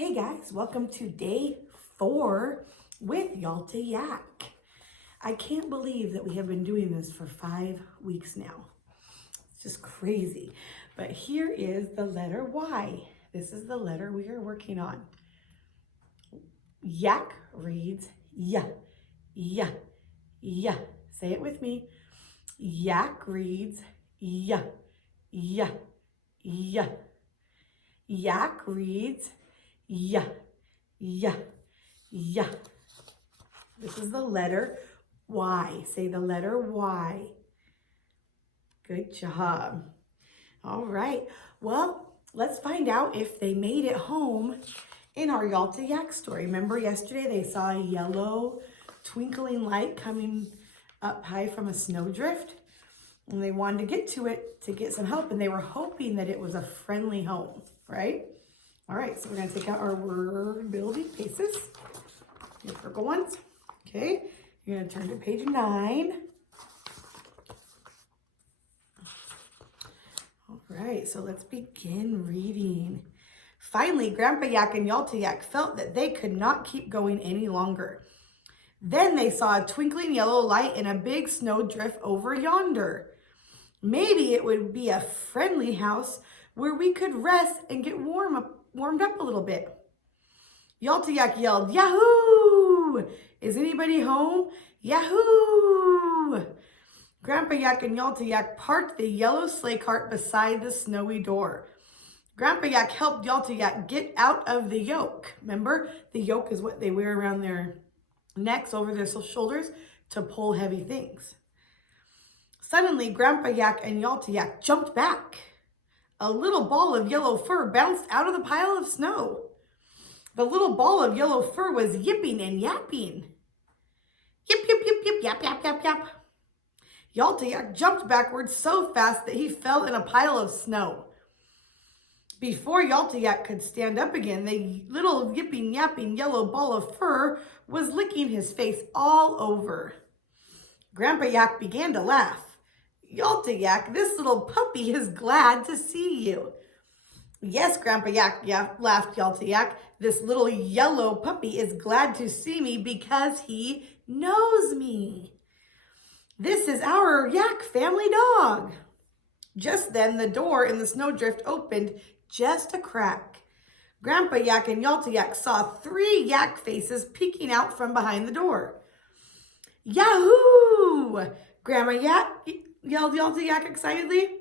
Hey guys, welcome to day 4 with Yalta Yak. I can't believe that we have been doing this for 5 weeks now. It's just crazy. But here is the letter Y. This is the letter we are working on. Yak reads ya, ya, ya. Say it with me. Yak reads ya, ya, ya. Yak reads ya, ya, ya. This is the letter Y. Say the letter Y. Good job. All right. Well, let's find out if they made it home in our Yalta Yak story. Remember yesterday they saw a yellow twinkling light coming up high from a snowdrift? And they wanted to get to it to get some help, and they were hoping that it was a friendly home, right? All right, so we're going to take out our word building paces, your purple ones. Okay, you're going to turn to page 9. All right, so let's begin reading. Finally, Grandpa Yak and Yalta Yak felt that they could not keep going any longer. Then they saw a twinkling yellow light in a big snowdrift over yonder. Maybe it would be a friendly house where we could rest and get warmed up a little bit. Yalta Yak yelled, "Yahoo! Is anybody home? Yahoo!" Grandpa Yak and Yalta Yak parked the yellow sleigh cart beside the snowy door. Grandpa Yak helped Yalta Yak get out of the yoke. Remember, the yoke is what they wear around their necks over their shoulders to pull heavy things. Suddenly, Grandpa Yak and Yalta Yak jumped back. A little ball of yellow fur bounced out of the pile of snow. The little ball of yellow fur was yipping and yapping. Yip, yip, yip, yip, yap, yap, yap, yap. Yalta Yak jumped backwards so fast that he fell in a pile of snow. Before Yalta Yak could stand up again, the little yipping, yapping yellow ball of fur was licking his face all over. Grandpa Yak began to laugh. "Yalta Yak, this little puppy is glad to see you." "Yes, Grandpa Yak," laughed Yalta Yak. "This little yellow puppy is glad to see me because he knows me. This is our Yak family dog." Just then, the door in the snowdrift opened just a crack. Grandpa Yak and Yalta Yak saw 3 yak faces peeking out from behind the door. "Yahoo!" Grandma Yak yelled Yalta Yak excitedly.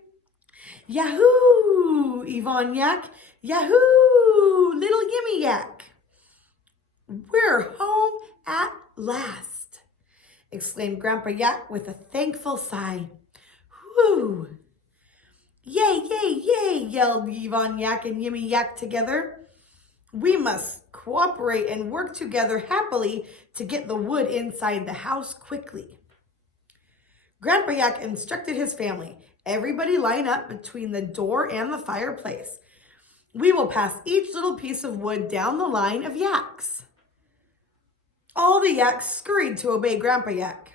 "Yahoo!" Yvonne Yak. "Yahoo!" Little Yimmy Yak. "We're home at last," exclaimed Grandpa Yak with a thankful sigh. "Whew!" "Yay, yay, yay!" yelled Yvonne Yak and Yimmy Yak together. "We must cooperate and work together happily to get the wood inside the house quickly." Grandpa Yak instructed his family, "Everybody line up between the door and the fireplace. We will pass each little piece of wood down the line of yaks." All the yaks scurried to obey Grandpa Yak.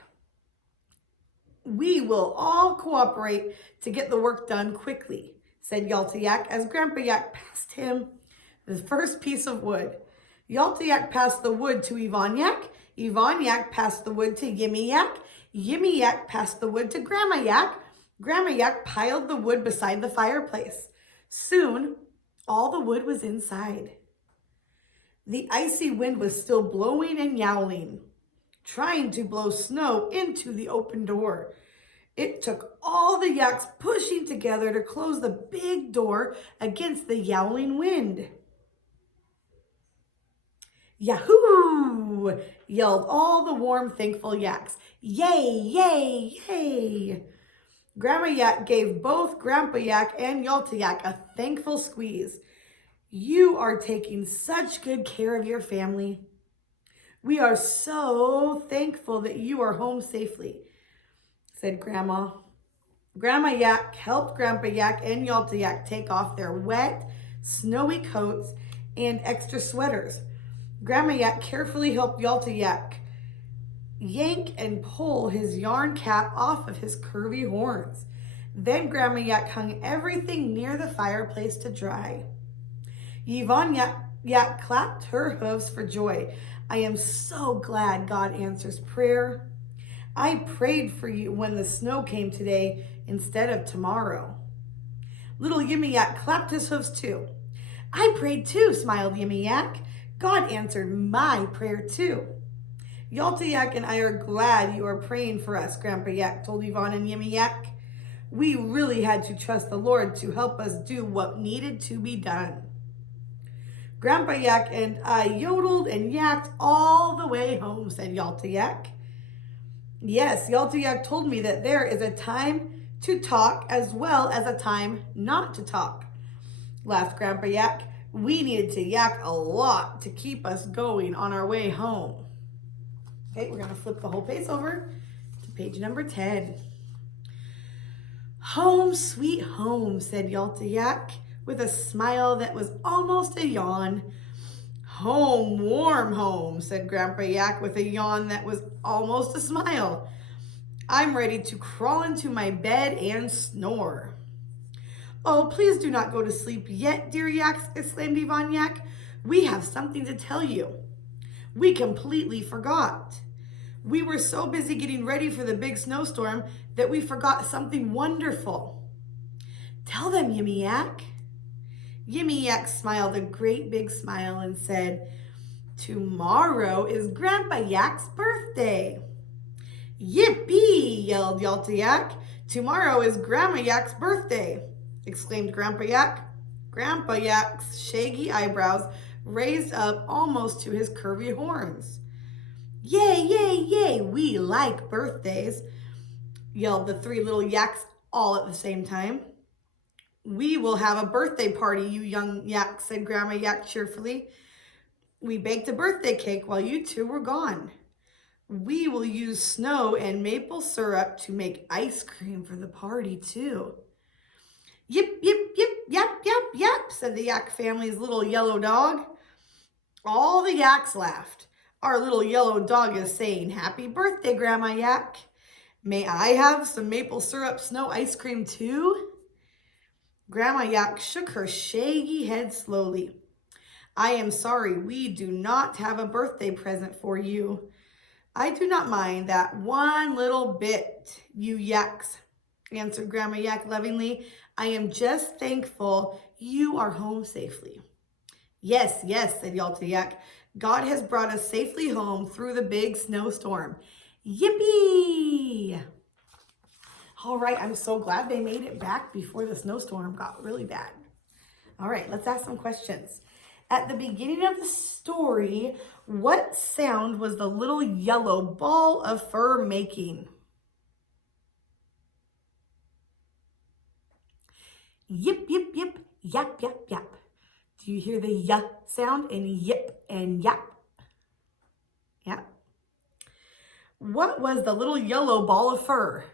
"We will all cooperate to get the work done quickly," said Yalta Yak as Grandpa Yak passed him the first piece of wood. Yalta Yak passed the wood to Yvonne Yak. Yvonne Yak passed the wood to Yimmy Yak. Yimmy Yak passed the wood to Grandma Yak. Grandma Yak piled the wood beside the fireplace. Soon, all the wood was inside. The icy wind was still blowing and yowling, trying to blow snow into the open door. It took all the yaks pushing together to close the big door against the yowling wind. "Yahoo!" yelled all the warm, thankful yaks. "Yay, yay, yay!" Grandma Yak gave both Grandpa Yak and Yalta Yak a thankful squeeze. "You are taking such good care of your family. We are so thankful that you are home safely," said Grandma. Grandma Yak helped Grandpa Yak and Yalta Yak take off their wet, snowy coats and extra sweaters. Grandma Yak carefully helped Yalta Yak yank and pull his yarn cap off of his curvy horns. Then Grandma Yak hung everything near the fireplace to dry. Yvonne Yak Yak clapped her hooves for joy. I am so glad God answers prayer. I prayed for you when the snow came today instead of tomorrow. Little Yimmy Yak clapped his hooves too. I prayed too, smiled Yimmy Yak. God answered my prayer too. Yalta Yak and I are glad you are praying for us, Grandpa Yak told Yvonne and Yimmy Yak. We really had to trust the Lord to help us do what needed to be done. Grandpa Yak and I yodeled and yacked all the way home, said Yalta Yak. Yes, Yalta Yak told me that there is a time to talk as well as a time not to talk, laughed Grandpa Yak. We needed to yak a lot to keep us going on our way home. Okay, we're going to flip the whole page over to page number 10. Home, sweet home, said Yalta Yak with a smile that was almost a yawn. Home, warm home, said Grandpa Yak with a yawn that was almost a smile. I'm ready to crawl into my bed and snore. Oh, please do not go to sleep yet, dear Yaks, exclaimed Yvonne Yak. We have something to tell you. We completely forgot. We were so busy getting ready for the big snowstorm that we forgot something wonderful. Tell them, Yimmy Yak. Yimmy Yak smiled a great big smile and said, tomorrow is Grandpa Yak's birthday. Yippee, yelled Yalta Yak. Tomorrow is Grandma Yak's birthday, exclaimed Grandpa Yak. Grandpa Yak's shaggy eyebrows raised up almost to his curvy horns. Yay, yay, yay, we like birthdays, yelled the three little yaks all at the same time. We will have a birthday party, you young yak, said Grandma Yak cheerfully. We baked a birthday cake while you two were gone. We will use snow and maple syrup to make ice cream for the party too. Yip, yip, yip, yap, yap, yap, said the Yak family's little yellow dog. All the yaks laughed. Our little yellow dog is saying, happy birthday, Grandma Yak. May I have some maple syrup snow ice cream too? Grandma Yak shook her shaggy head slowly. I am sorry, we do not have a birthday present for you. I do not mind that one little bit, you yaks, answered Grandma Yak lovingly. I am just thankful you are home safely. Yes, yes, said Yalta Yak. God has brought us safely home through the big snowstorm. Yippee! All right, I'm so glad they made it back before the snowstorm got really bad. All right, let's ask some questions. At the beginning of the story, what sound was the little yellow ball of fur making? Yip, yip, yip, yap, yap, yap. Do you hear the y sound in yip and yap? Yeah. What was the little yellow ball of fur?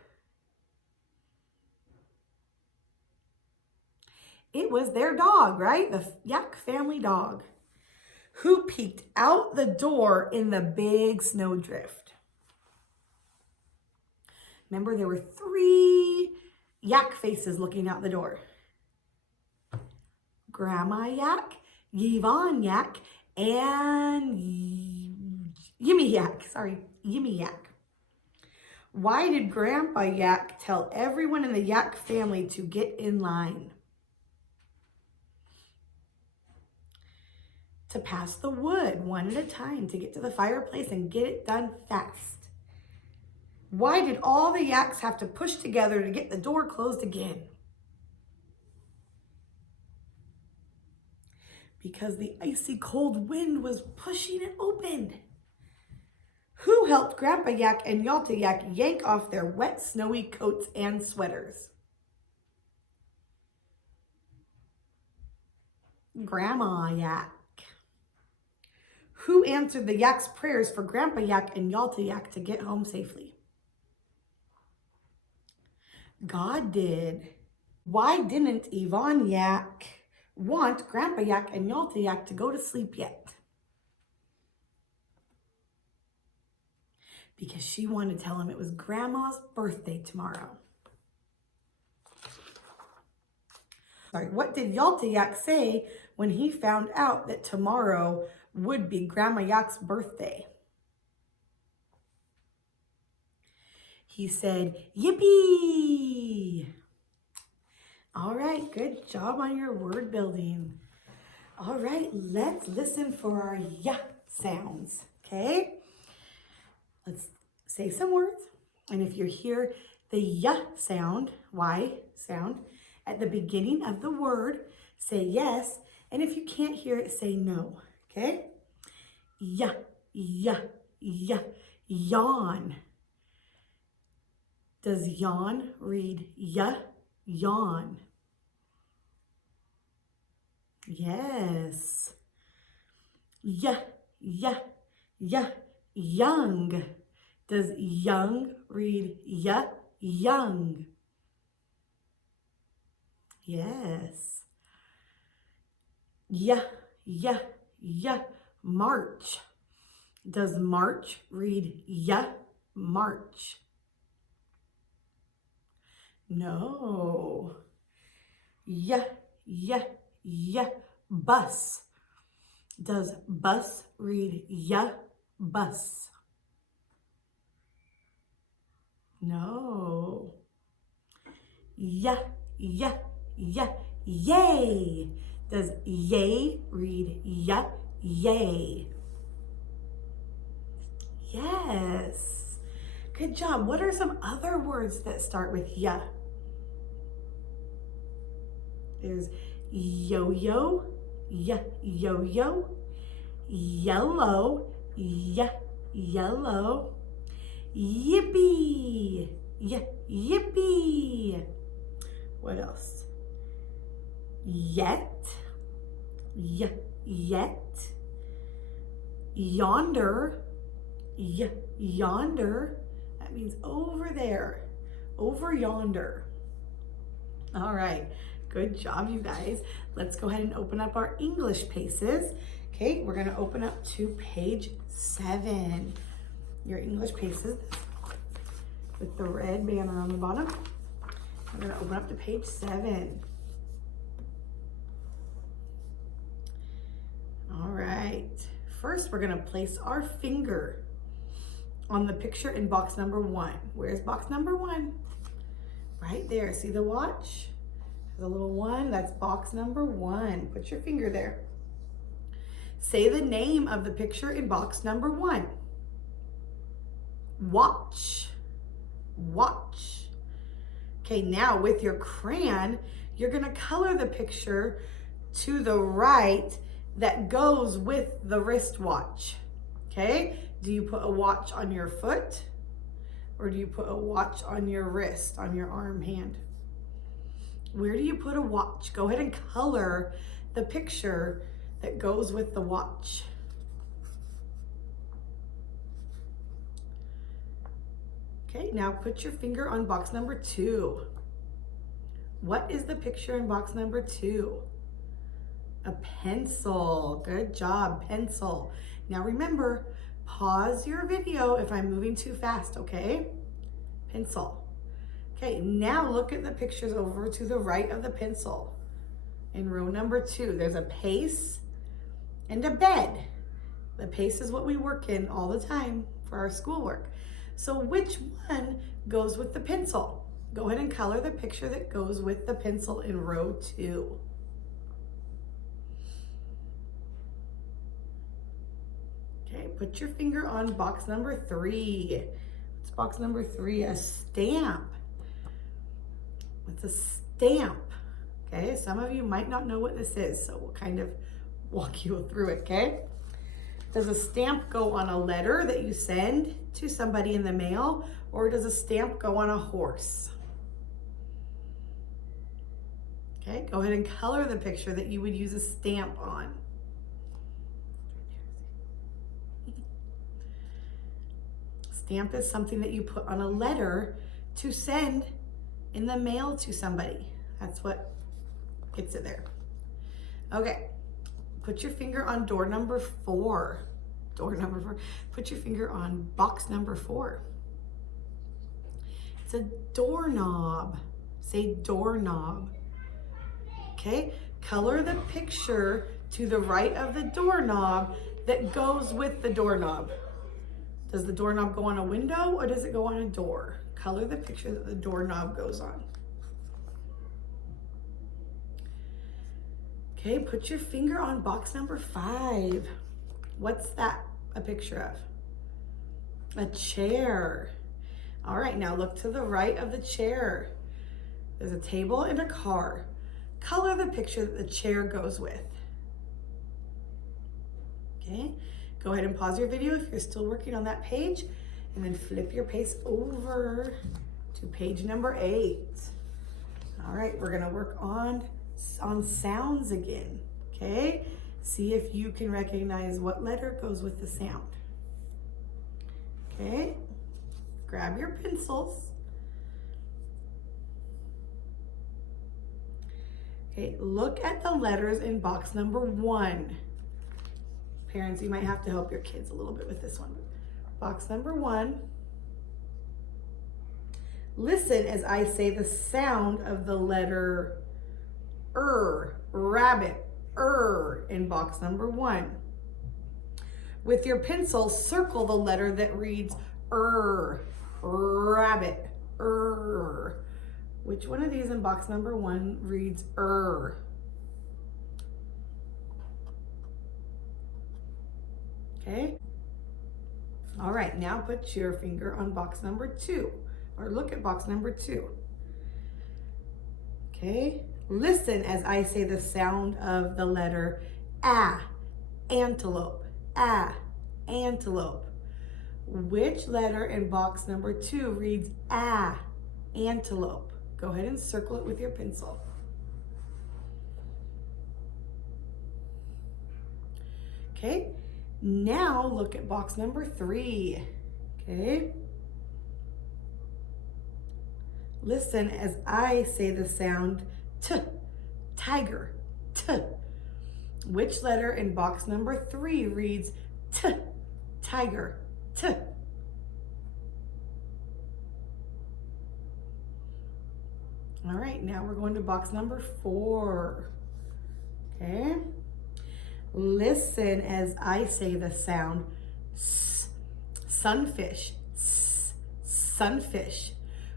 It was their dog, right? The Yak family dog. Who peeked out the door in the big snowdrift? Remember, there were 3 Yak faces looking out the door. Grandma Yak, Yvonne Yak, and Yimmy Yak. Yimmy Yak. Why did Grandpa Yak tell everyone in the Yak family to get in line? To pass the wood one at a time to get to the fireplace and get it done fast. Why did all the yaks have to push together to get the door closed again? Because the icy cold wind was pushing it open. Who helped Grandpa Yak and Yalta Yak yank off their wet, snowy coats and sweaters? Grandma Yak. Who answered the Yak's prayers for Grandpa Yak and Yalta Yak to get home safely? God did. Why didn't Yvonne Yak want Grandpa Yak and Yalta Yak to go to sleep yet? Because she wanted to tell him it was Grandma's birthday tomorrow. What did Yalta Yak say when he found out that tomorrow would be Grandma Yak's birthday? He said, yippee! All right, good job on your word building. All right, let's listen for our ya sounds, okay? Let's say some words. And if you hear the ya sound, Y sound, at the beginning of the word, say yes. And if you can't hear it, say no, okay? Ya, ya, ya, yawn. Does yawn read ya? Yawn. Yes. Ya, ya, ya, young. Does young read ya? Young. Yes. Ya, ya, ya, March. Does March read ya? March. No. Ya, ya, ya, bus. Does bus read ya? Bus. No. Ya, ya, ya, yay. Does yay read ya? Yay. Yes. Good job. What are some other words that start with ya? There's yo-yo, yo-yo, yellow, yellow, yippee, yippee. What else? Yet, yet, yonder, yonder. That means over there, over yonder. All right, good job, you guys. Let's go ahead and open up our English paces. Okay, we're gonna open up to page 7. Your English paces with the red banner on the bottom. We're gonna open up to page 7. All right, first we're gonna place our finger on the picture in box number 1. Where's box number 1? Right there, see the watch? The little 1, that's box number 1. Put your finger there. Say the name of the picture in box number 1. Watch, watch. Okay, now with your crayon, you're gonna color the picture to the right that goes with the wristwatch. Okay, do you put a watch on your foot or do you put a watch on your wrist, on your arm, hand? Where do you put a watch? Go ahead and color the picture that goes with the watch. Okay, now put your finger on box number 2. What is the picture in box number 2? A pencil. Good job, pencil. Now remember, pause your video if I'm moving too fast, okay? Pencil. Okay, now look at the pictures over to the right of the pencil. In row number 2, there's a pace and a bed. The pace is what we work in all the time for our schoolwork. So which one goes with the pencil? Go ahead and color the picture that goes with the pencil in row 2. Okay, put your finger on box number 3. What's box number 3? A stamp. What's a stamp? Okay, some of you might not know what this is, so we'll kind of walk you through it, okay? Does a stamp go on a letter that you send to somebody in the mail, or does a stamp go on a horse? Okay, go ahead and color the picture that you would use a stamp on. Stamp is something that you put on a letter to send in the mail to somebody. That's what gets it there. Okay, put your finger on door number 4. Door number 4. Put your finger on box number 4. It's a doorknob. Say doorknob. Okay, Color the picture to the right of the doorknob that goes with the doorknob. Does the doorknob go on a window or does it go on a door? Color the picture that the doorknob goes on. Okay, put your finger on box number 5. What's that a picture of? A chair. All right, now look to the right of the chair. There's a table and a car. Color the picture that the chair goes with. Okay, go ahead and pause your video if you're still working on that page, and then flip your page over to page number 8. All right, we're gonna work on sounds again, okay? See if you can recognize what letter goes with the sound. Okay, grab your pencils. Okay, look at the letters in box number 1. Parents, you might have to help your kids a little bit with this one. Box number 1. Listen as I say the sound of the letter rabbit, in box number 1. With your pencil, circle the letter that reads rabbit, Which one of these in box number 1 reads Okay. All right, now put your finger on box number 2, or look at box number 2. Okay, listen as I say the sound of the letter antelope, antelope. Which letter in box number 2 reads antelope? Go ahead and circle it with your pencil. Okay, now look at box number 3, okay? Listen as I say the sound tiger, Which letter in box number 3 reads tiger, All right, now we're going to box number 4, okay? Listen as I say the sound sunfish, sunfish.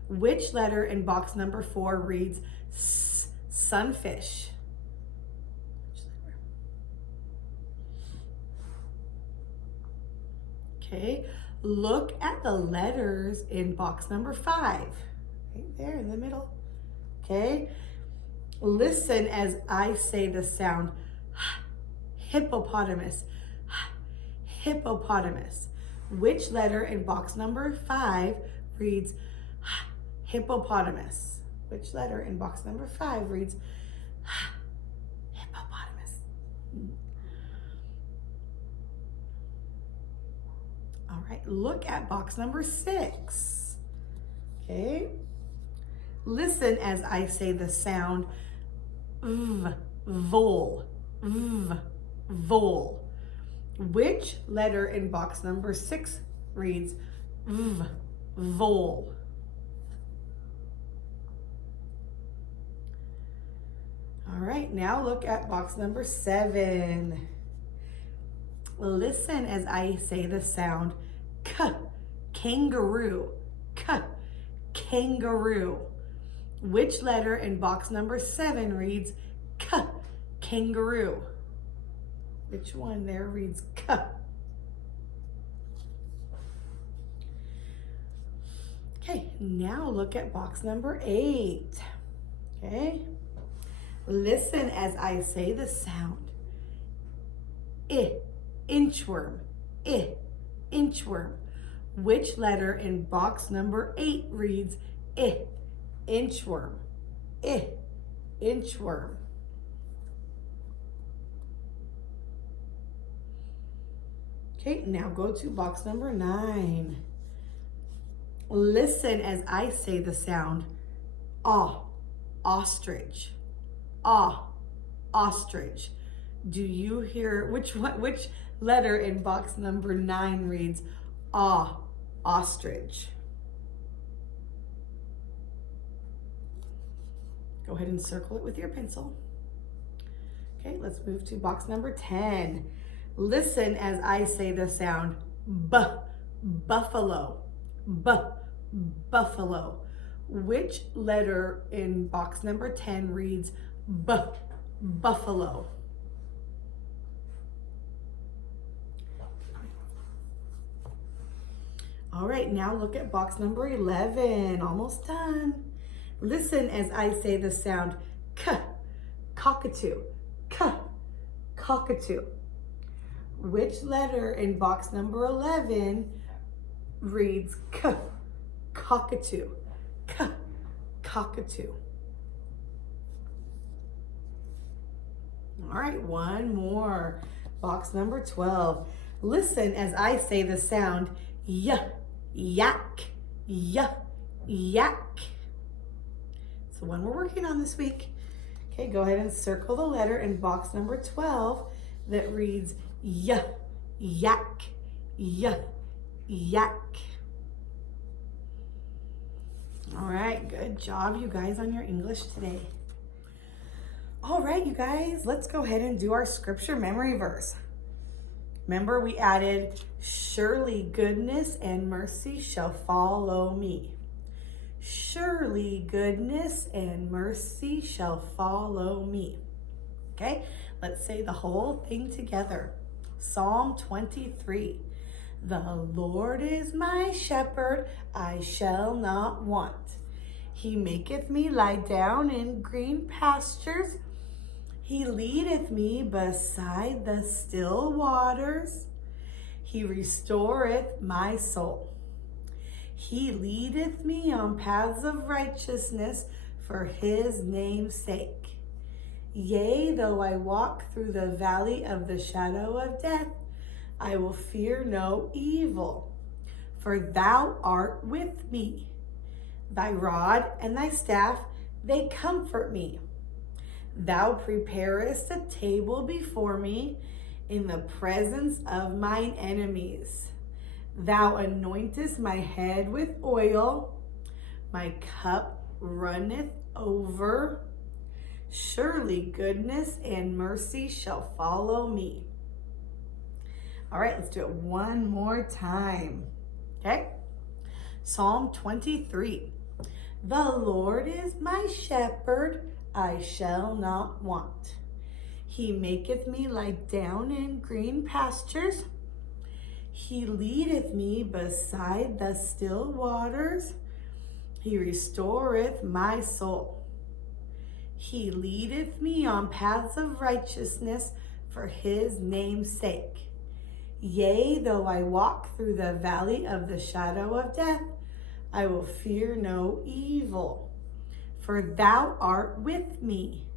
Which letter in box number 4 reads sunfish? Okay, look at the letters in box number 5, right there in the middle. Okay, listen as I say the sound hippopotamus, hippopotamus. Which letter in box number 5 reads hippopotamus? Which letter in box number 5 reads hippopotamus? All right, look at box number 6. Okay, listen as I say the sound vole, vole. Which letter in box number 6 reads vole? All right, now look at box number 7. Listen as I say the sound kangaroo, kangaroo. Which letter in box number 7 reads kangaroo? Which one there reads k? Okay, now look at box number 8. Okay, listen as I say the sound inchworm, inchworm. Which letter in box number 8 reads inchworm, inchworm? Okay, now go to box number 9. Listen as I say the sound ostrich, ostrich. Do you hear which letter in box number 9 reads ostrich? Go ahead and circle it with your pencil. Okay, let's move to box number 10. Listen as I say the sound B, buffalo, B, buffalo. Which letter in box number 10 reads B, buffalo? All right, now look at box number 11, almost done. Listen as I say the sound K, cockatoo, K, cockatoo. Which letter in box number 11 reads K, cockatoo, K, cockatoo? All right, one more. Box number 12. Listen as I say the sound Y, yak, Y, yak. It's the one we're working on this week. Okay, go ahead and circle the letter in box number 12 that reads Y, yak, Y, yak. All right, good job, you guys, on your English today. All right, you guys, let's go ahead and do our scripture memory verse. Remember, we added, surely goodness and mercy shall follow me. Surely goodness and mercy shall follow me. Okay, let's say the whole thing together. Psalm 23. The Lord is my shepherd, I shall not want. He maketh me lie down in green pastures. He leadeth me beside the still waters. He restoreth my soul. He leadeth me on paths of righteousness for his name's sake. Yea, though I walk through the valley of the shadow of death, I will fear no evil, for thou art with me. Thy rod and thy staff, they comfort me. Thou preparest a table before me in the presence of mine enemies. Thou anointest my head with oil. My cup runneth over. Surely goodness and mercy shall follow me. All right, let's do it one more time. Okay? Psalm 23. The Lord is my shepherd, I shall not want. He maketh me lie down in green pastures. He leadeth me beside the still waters. He restoreth my soul. He leadeth me on paths of righteousness for his name's sake. Yea, though I walk through the valley of the shadow of death, I will fear no evil, for thou art with me.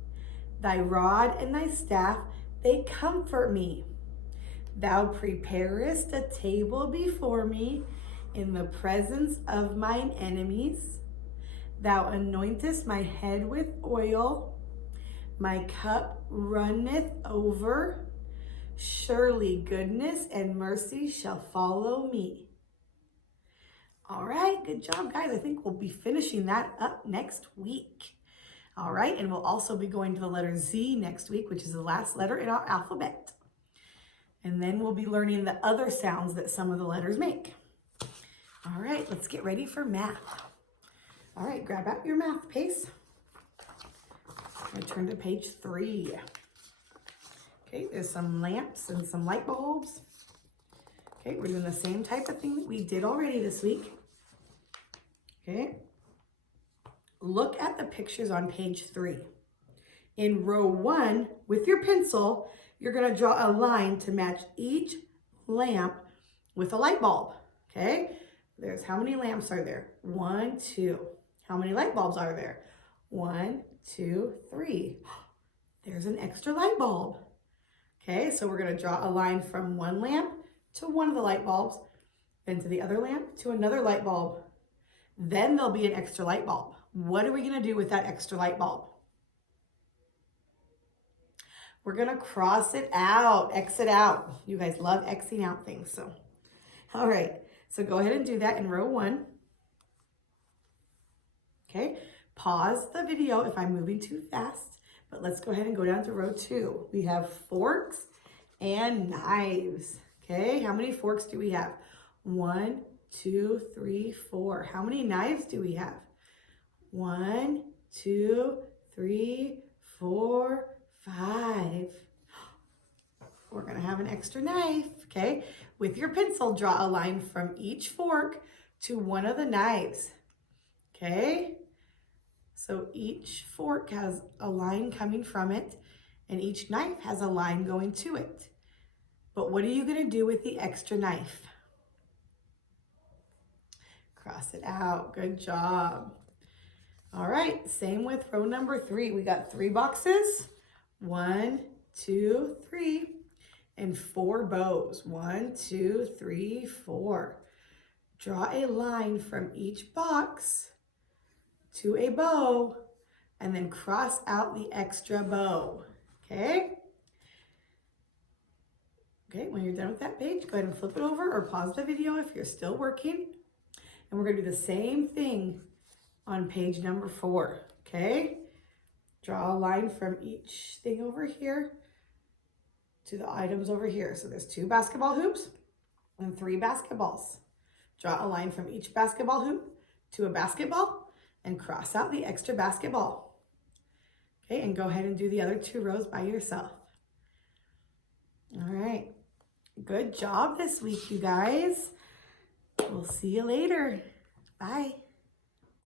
Thy rod and thy staff, they comfort me. Thou preparest a table before me in the presence of mine enemies. Thou anointest my head with oil. My cup runneth over. Surely goodness and mercy shall follow me. All right, good job, guys. I think we'll be finishing that up next week. All right, and we'll also be going to the letter Z next week, which is the last letter in our alphabet. And then we'll be learning the other sounds that some of the letters make. All right, let's get ready for math. All right, grab out your math pace. I'm gonna turn to page 3. Okay, there's some lamps and some light bulbs. Okay, we're doing the same type of thing that we did already this week. Okay, look at the pictures on page 3. In row 1, with your pencil, you're gonna draw a line to match each lamp with a light bulb, okay? There's how many lamps are there? 1, 2. How many light bulbs are there? 1, 2, 3. There's an extra light bulb. Okay, so we're gonna draw a line from one lamp to one of the light bulbs, then to the other lamp to another light bulb. Then there'll be an extra light bulb. What are we gonna do with that extra light bulb? We're gonna cross it out, X it out. You guys love Xing out things, so. All right, so go ahead and do that in row 1. Okay, pause the video if I'm moving too fast, But let's go ahead and go down to row 2. We have forks and knives. Okay, how many forks do we have? 1, 2, 3, 4. How many knives do we have? 1, 2, 3, 4, 5. We're gonna have an extra knife, okay? With your pencil, draw a line from each fork to one of the knives, okay? So each fork has a line coming from it, and each knife has a line going to it. But what are you gonna do with the extra knife? Cross it out, good job. All right, same with row number 3. We got 3 boxes, 1, 2, 3, and 4 bows, 1, 2, 3, 4. Draw a line from each box to a bow, and then cross out the extra bow, okay? Okay, when you're done with that page, go ahead and flip it over or pause the video if you're still working. And we're gonna do the same thing on page number 4, okay? Draw a line from each thing over here to the items over here. So there's 2 basketball hoops and 3 basketballs. Draw a line from each basketball hoop to a basketball and cross out the extra basketball. Okay, and go ahead and do the other 2 rows by yourself. All right, good job this week, you guys. We'll see you later. Bye.